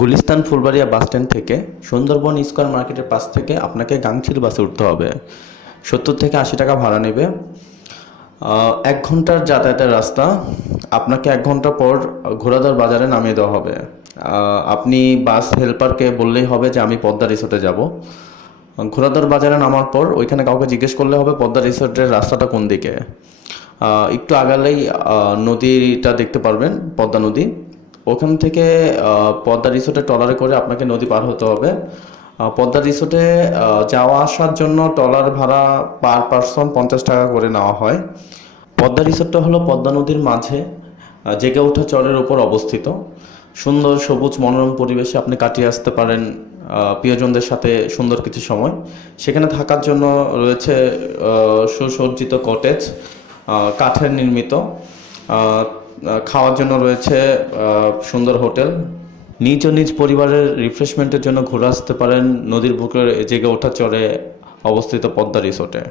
Gulistan Phulbaria bus stand থেকে Sundarban square মার্কেটের পাশ থেকে আপনাকে গাংচিল বাসে উঠতে হবে। সত্তর থেকে আশি টাকা ভাড়া নেবে। এক ঘণ্টার যাতায়াতের রাস্তা। আপনাকে এক ঘণ্টা পর ঘোড়াদার বাজারে নামিয়ে দেওয়া হবে। আপনি বাস হেল্পারকে বললেই হবে যে আমি পদ্মা রিসোর্টে যাব। ঘোড়াদার বাজারে নামার পর ওইখানে কাউকে জিজ্ঞেস করলে হবে পদ্মা রিসোর্টের রাস্তাটা কোন দিকে। একটু আগালেই নদীটা দেখতে পারবেন, পদ্মা নদী। ওখান থেকে পদ্মা রিসোর্টে ট্রলারে করে আপনাকে নদী পার হতে হবে। পদ্মা রিসোর্টে যাওয়া আসার জন্য ট্রলার ভাড়া পার পার্সন পঞ্চাশ টাকা করে নেওয়া হয়। পদ্মা রিসোর্টটা হলো পদ্মা নদীর মাঝে জেগে ওঠা চরের ওপর অবস্থিত। সুন্দর সবুজ মনোরম পরিবেশে আপনি কাটিয়ে আসতে পারেন প্রিয়জনদের সাথে সুন্দর কিছু সময়। সেখানে থাকার জন্য রয়েছে সুসজ্জিত কটেজ কাঠের নির্মিত খাওয়ার জন্য রয়েছে সুন্দর হোটেল। নিজ ও নিজ পরিবারের রিফ্রেশমেন্টের জন্য ঘুরে আসতে পারেন নদীর বুকের জেগে ওঠা চরে অবস্থিত পদ্মা রিসোর্টে।